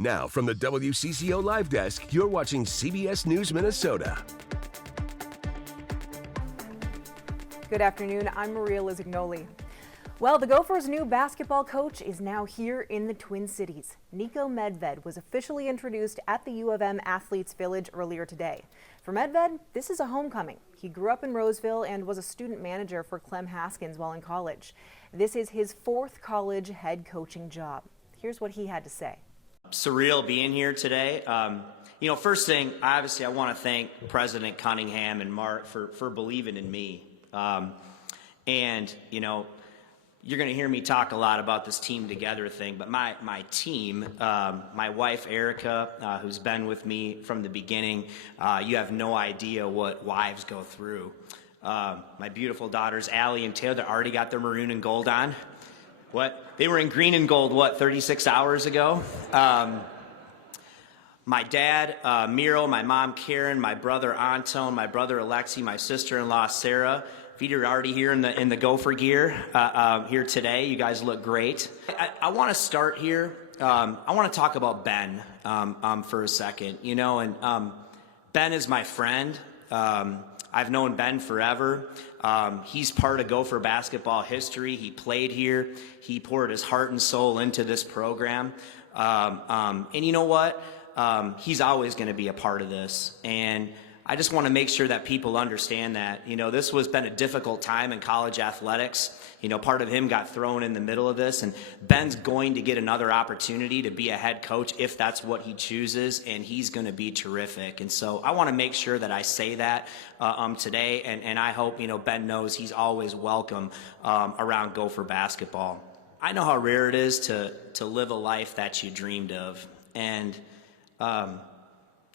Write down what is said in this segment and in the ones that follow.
Now, from the WCCO Live Desk, you're watching CBS News Minnesota. Good afternoon, I'm Maria Lizignoli. Well, the Gophers' new basketball coach is now here in the Twin Cities. Niko Medved was officially introduced at the U of M Athletes Village earlier today. For Medved, this is a homecoming. He grew up in Roseville and was a student manager for Clem Haskins while in college. This is his fourth college head coaching job. Here's what he had to say. Surreal being here today. First thing, obviously, I want to thank President Cunningham and Mark for believing in me. You're going to hear me talk a lot about this team together thing, but my team, my wife Erica, who's been with me from the beginning, you have no idea what wives go through. My beautiful daughters Allie and Taylor, they already got their maroon and gold on. What? They were in green and gold, 36 hours ago? My dad, Miro, my mom, Karen, my brother, Anton, my brother, Alexi, my sister-in-law, Sarah. Peter, already here in the Gopher gear here today. You guys look great. I want to start here. I want to talk about Ben for a second. Ben is my friend. I've known Ben forever. He's part of Gopher basketball history. He played here. He poured his heart and soul into this program. And you know what? He's always going to be a part of this. And I just want to make sure that people understand that, this has been a difficult time in college athletics. Part of him got thrown in the middle of this, and Ben's going to get another opportunity to be a head coach if that's what he chooses, and he's going to be terrific. And so I want to make sure that I say that today, and I hope, Ben knows he's always welcome around Gopher basketball. I know how rare it is to live a life that you dreamed of. And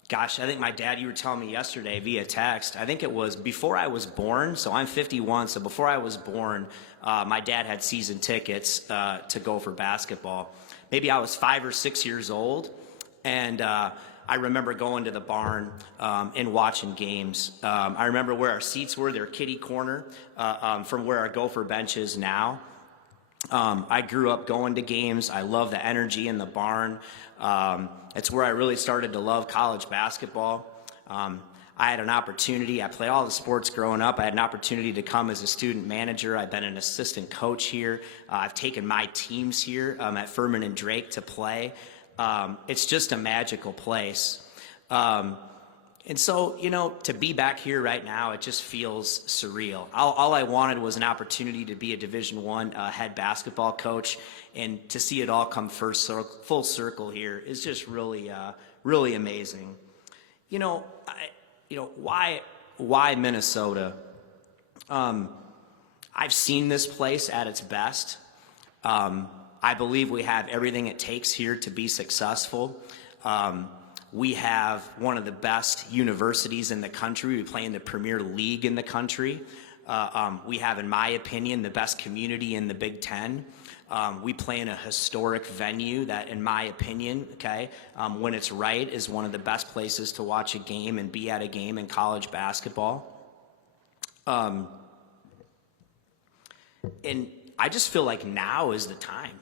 gosh, I think my dad, you were telling me yesterday via text, I think it was before I was born, so I'm 51, so before I was born, my dad had season tickets to Gopher basketball. Maybe I was 5 or 6 years old, and I remember going to the barn and watching games. I remember where our seats were, their kitty corner, from where our Gopher bench is now. I grew up going to games. I love the energy in the barn. It's where I really started to love college basketball. I had an opportunity. I played all the sports growing up. I had an opportunity to come as a student manager. I've been an assistant coach here. I've taken my teams here at Furman and Drake to play. It's just a magical place. And so, to be back here right now, it just feels surreal. All I wanted was an opportunity to be a Division I head basketball coach, and to see it all come full circle here is just really, really amazing. Why Minnesota? I've seen this place at its best. I believe we have everything it takes here to be successful. We have one of the best universities in the country. We play in the Premier League in the country. We have, in my opinion, the best community in the Big Ten. We play in a historic venue that, in my opinion, when it's right, is one of the best places to watch a game and be at a game in college basketball. And I just feel like now is the time.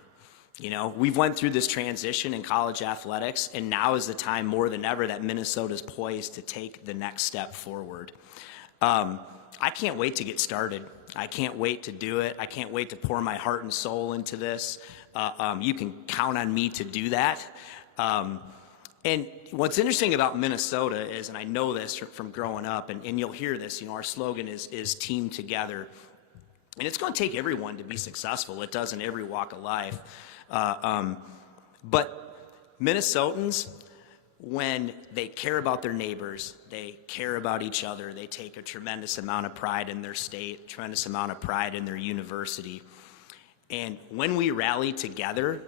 We've went through this transition in college athletics, and now is the time more than ever that Minnesota's poised to take the next step forward. I can't wait to get started. I can't wait to do it. I can't wait to pour my heart and soul into this. You can count on me to do that. And what's interesting about Minnesota is, and I know this from growing up, and you'll hear this, our slogan is team together. And it's going to take everyone to be successful. It does in every walk of life. But Minnesotans, when they care about their neighbors, they care about each other, they take a tremendous amount of pride in their state, tremendous amount of pride in their university. And when we rally together,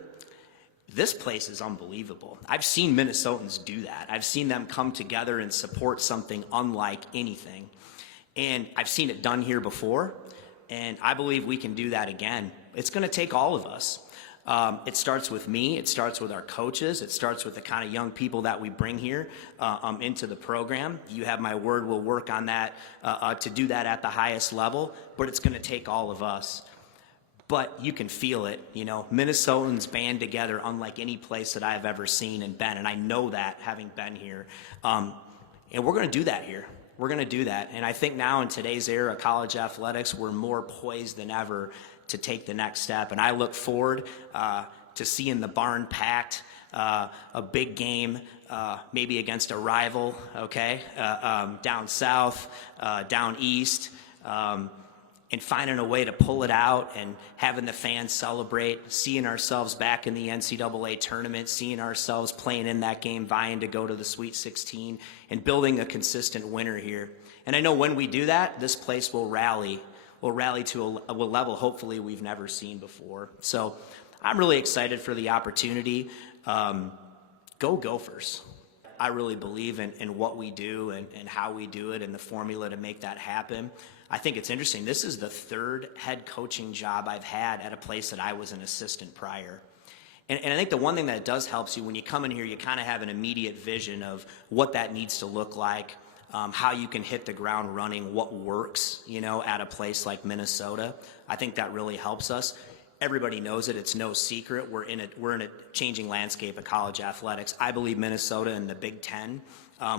this place is unbelievable. I've seen Minnesotans do that. I've seen them come together and support something unlike anything. And I've seen it done here before, and I believe we can do that again. It's going to take all of us. It starts with me. It starts with our coaches. It starts with the kind of young people that we bring here into the program. You have my word. We'll work on that to do that at the highest level, but it's going to take all of us. but you can feel it. Minnesotans band together unlike any place that I've ever seen and been, and I know that having been here. And we're going to do that here. We're going to do that. And I think now in today's era of college athletics, we're more poised than ever to take the next step. And I look forward to seeing the barn packed, a big game, maybe against a rival, okay, down south, down east, and finding a way to pull it out and having the fans celebrate, seeing ourselves back in the NCAA tournament, seeing ourselves playing in that game, vying to go to the Sweet 16, and building a consistent winner here. And I know when we do that, this place will rally. We'll rally to a level hopefully we've never seen before. So I'm really excited for the opportunity. Go Gophers. I really believe in what we do and how we do it and the formula to make that happen. I think it's interesting. This is the third head coaching job I've had at a place that I was an assistant prior. And I think the one thing that does help you when you come in here, you kind of have an immediate vision of what that needs to look like, how you can hit the ground running, what works, at a place like Minnesota. I think that really helps us. Everybody knows it. It's no secret. We're in a changing landscape of college athletics. I believe Minnesota and the Big Ten,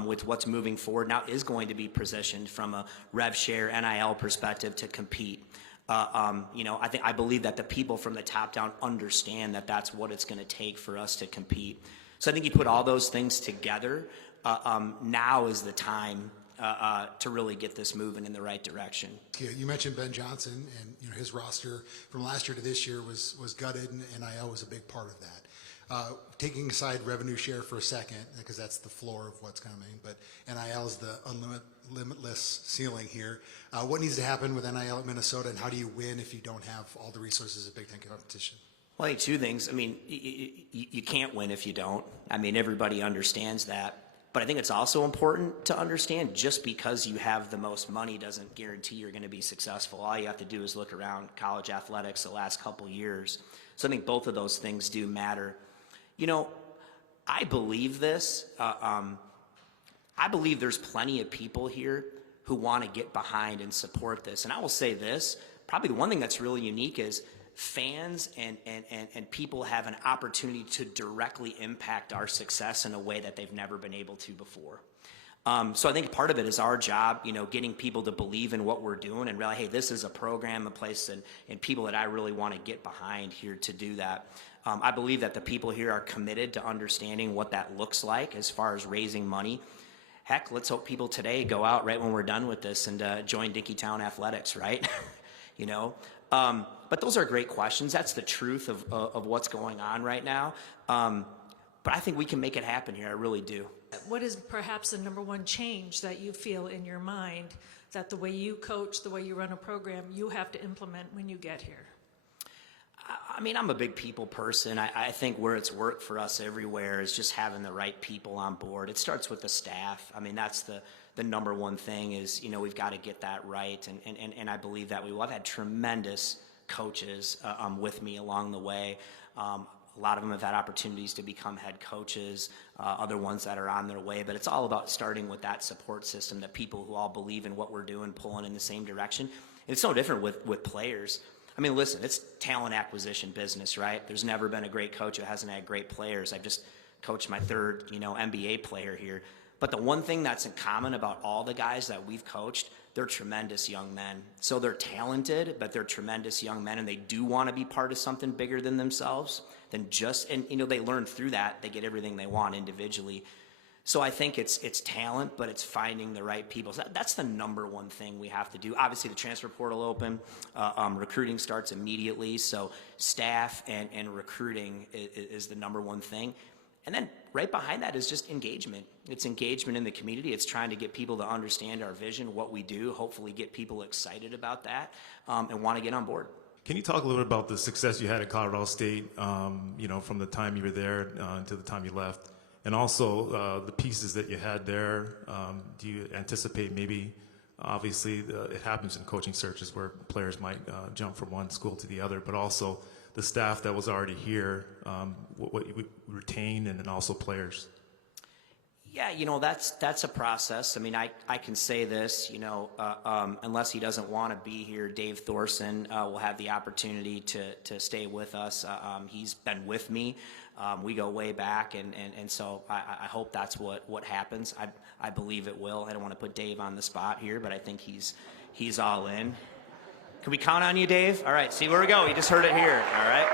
with what's moving forward now, is going to be positioned from a rev share NIL perspective to compete. I believe that the people from the top down understand that that's what it's going to take for us to compete. So I think you put all those things together. Now is the time to really get this moving in the right direction. Yeah, you mentioned Ben Johnson, and his roster from last year to this year was gutted, and NIL was a big part of that. Taking aside revenue share for a second, because that's the floor of what's coming, but NIL is the limitless ceiling here. What needs to happen with NIL at Minnesota, and how do you win if you don't have all the resources of Big Ten competition? Well, I think two things. You can't win if you don't. Everybody understands that. But I think it's also important to understand just because you have the most money doesn't guarantee you're going to be successful. All you have to do is look around college athletics the last couple years. So I think both of those things do matter. I believe this. I believe there's plenty of people here who want to get behind and support this. And I will say this, probably the one thing that's really unique is fans and people have an opportunity to directly impact our success in a way that they've never been able to before. So I think part of it is our job, getting people to believe in what we're doing and realize, hey, this is a program, a place, and people that I really want to get behind here to do that. I believe that the people here are committed to understanding what that looks like as far as raising money. Heck, let's hope people today go out right when we're done with this and join Dinkytown Athletics, right? But those are great questions. That's the truth of what's going on right now. But I think we can make it happen here. I really do. What is perhaps the number one change that you feel in your mind that the way you coach, the way you run a program, you have to implement when you get here? I'm a big people person. I think where it's worked for us everywhere is just having the right people on board. It starts with the staff. That's the number one thing is, we've got to get that right. And I believe that we will. I've had tremendous coaches with me along the way. A lot of them have had opportunities to become head coaches, other ones that are on their way. But it's all about starting with that support system, the people who all believe in what we're doing, pulling in the same direction. And it's no different with players. Listen, it's talent acquisition business, right? There's never been a great coach who hasn't had great players. I've just coached my third, NBA player here. But the one thing that's in common about all the guys that we've coached, they're tremendous young men. So they're talented, but they're tremendous young men, and they do want to be part of something bigger than themselves than just, and they learn through that. They get everything they want individually. So I think it's talent, but it's finding the right people. So that's the number one thing we have to do. Obviously, the transfer portal open. Recruiting starts immediately. So staff and recruiting is the number one thing. And then right behind that is just engagement. It's engagement in the community. It's trying to get people to understand our vision, what we do, hopefully get people excited about that and want to get on board. Can you talk a little bit about the success you had at Colorado State, from the time you were there to the time you left? And also the pieces that you had there, do you anticipate maybe, obviously it happens in coaching searches where players might jump from one school to the other, but also the staff that was already here, what you retain, and then also players? Yeah, that's a process. I mean, I can say this, unless he doesn't want to be here, Dave Thorson will have the opportunity to stay with us. He's been with me. We go way back, and so I hope that's what happens. I believe it will. I don't want to put Dave on the spot here, but I think he's all in. Can we count on you, Dave? All right, see where we go. You just heard it here. All right.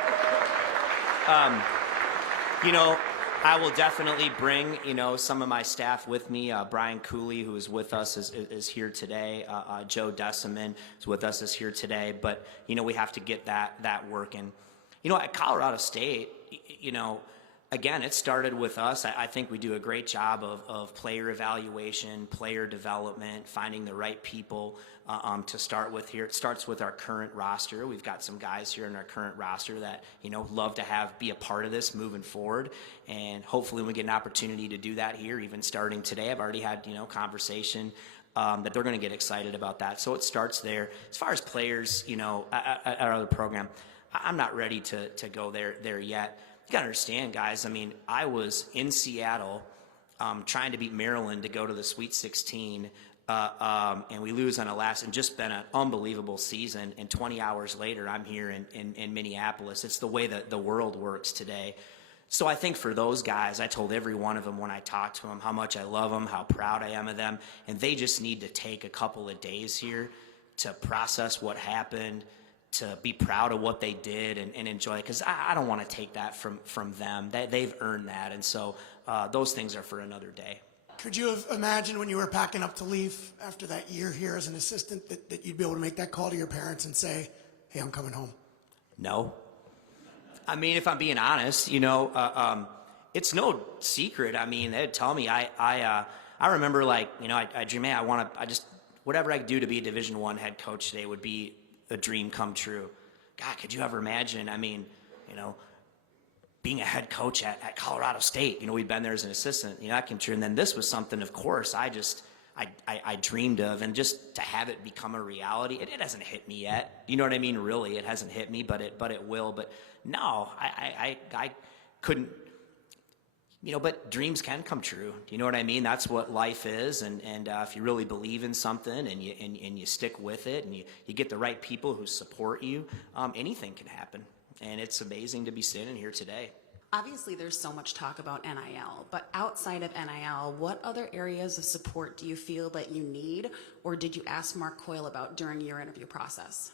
I will definitely bring, some of my staff with me. Brian Cooley, who is with us, is here today. Joe Deciman is with us, is here today. But, we have to get that working. At Colorado State, again, it started with us. I think we do a great job of player evaluation, player development, finding the right people to start with here. It starts with our current roster. We've got some guys here in our current roster that, love to be a part of this moving forward. And hopefully we get an opportunity to do that here, even starting today. I've already had, conversation that they're going to get excited about that. So it starts there. As far as players, at our other program, I'm not ready to go there yet. You got to understand, guys, I mean, I was in Seattle trying to beat Maryland to go to the Sweet 16, and we lose on a last, and just been an unbelievable season, and 20 hours later, I'm here in Minneapolis. It's the way that the world works today. So I think for those guys, I told every one of them when I talked to them how much I love them, how proud I am of them, and they just need to take a couple of days here to process what happened, to be proud of what they did and enjoy it, because I don't want to take that from them. They've earned that, and so those things are for another day. Could you have imagined when you were packing up to leave after that year here as an assistant that you'd be able to make that call to your parents and say, hey, I'm coming home? No. I mean, if I'm being honest, it's no secret. I mean, they'd tell me, I remember, I dream, man, I just, whatever I could do to be a Division I head coach today would be a dream come true. God, could you ever imagine, being a head coach at Colorado State? We'd been there as an assistant, that came true. And then this was something, of course, I dreamed of, and just to have it become a reality, it hasn't hit me yet. You know what I mean? Really, it hasn't hit me, but it will. But no, I couldn't, but dreams can come true. You know what I mean? That's what life is. And if you really believe in something and you stick with it, and you get the right people who support you, anything can happen. And it's amazing to be standing here today. Obviously, there's so much talk about NIL, but outside of NIL, what other areas of support do you feel that you need, or did you ask Mark Coyle about during your interview process?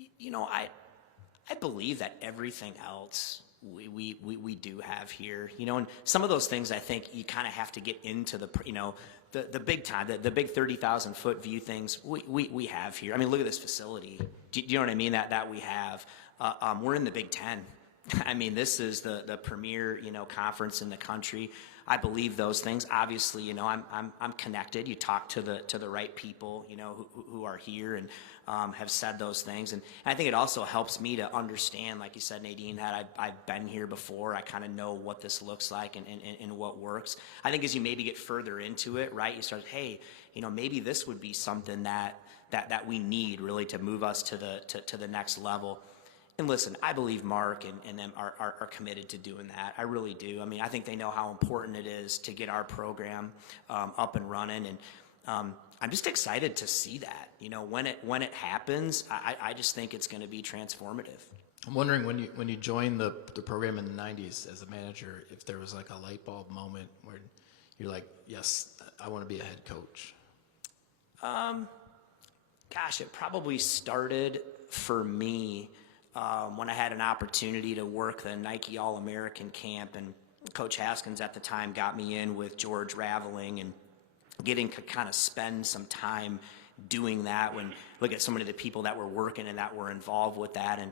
I believe that everything else we do have here, and some of those things I think you kind of have to get into the big time, the big 30,000 foot view things we have here. I mean, look at this facility. Do you know what I mean? That we have. We're in the Big Ten. I mean, this is the premier, conference in the country. I believe those things. Obviously, I'm connected. You talk to the right people, who are here and have said those things. And I think it also helps me to understand, like you said, Nadine, that I've been here before. I kind of know what this looks like and what works. I think as you maybe get further into it, right, you start, hey, maybe this would be something that we need really to move us to the next level. And listen, I believe Mark and them are committed to doing that. I really do. I mean, I think they know how important it is to get our program up and running. And I'm just excited to see that. When it happens, I just think it's going to be transformative. I'm wondering when you joined the program in the 90s as a manager, if there was like a light bulb moment where you're like, yes, I want to be a head coach. Gosh, it probably started for me when I had an opportunity to work the Nike All-American camp, and Coach Haskins at the time got me in with George Raveling, and getting to kind of spend some time doing that, when look at so many of the people that were working and that were involved with that. And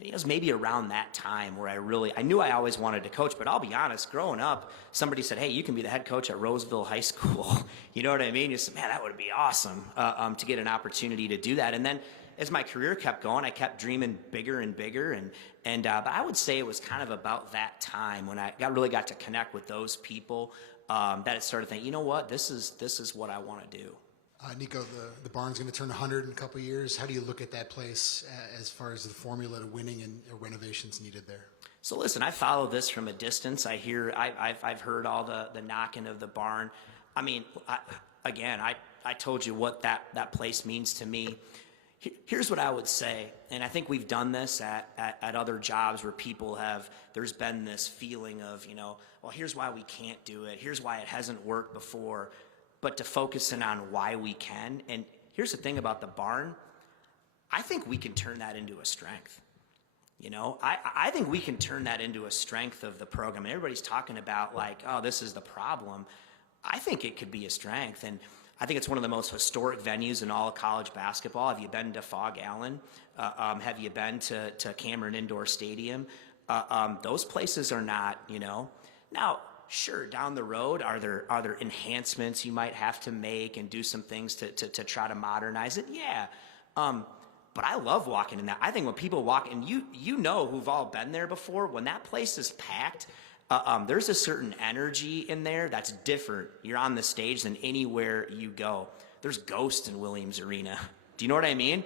it was maybe around that time where I knew I always wanted to coach, but I'll be honest, growing up, somebody said, hey, you can be the head coach at Roseville High School. You know what I mean? You said, man, that would be awesome to get an opportunity to do that. And then as my career kept going, I kept dreaming bigger and bigger. But I would say it was kind of about that time when I really got to connect with those people that it started thinking, you know what, this is what I want to do. Niko, the barn's going to turn 100 in a couple of years. How do you look at that place as far as the formula to winning and renovations needed there? So listen, I follow this from a distance. I've heard all the knocking of the barn. I mean, I told you what that place means to me. Here's what I would say, and I think we've done this at other jobs where there's been this feeling of, well, here's why we can't do it. Here's why it hasn't worked before. But to focus in on why we can. And here's the thing about the barn. I think we can turn that into a strength. I think we can turn that into a strength of the program. And everybody's talking about like, oh, this is the problem. I think it could be a strength. And I think it's one of the most historic venues in all of college basketball. Have you been to Fog Allen? Have you been to Cameron Indoor Stadium? Those places are not, Now, sure, down the road, are there enhancements you might have to make and do some things to try to modernize it? Yeah. But I love walking in that. I think when people walk, and you know who've all been there before, when that place is packed, there's a certain energy in there that's different. You're on the stage than anywhere you go. There's ghosts in Williams Arena. Do you know what I mean?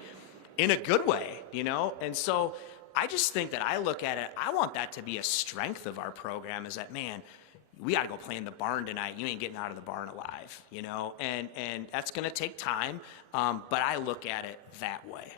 In a good way, And so I just think that I look at it, I want that to be a strength of our program, is that, man, we got to go play in the barn tonight. You ain't getting out of the barn alive, And that's going to take time, but I look at it that way.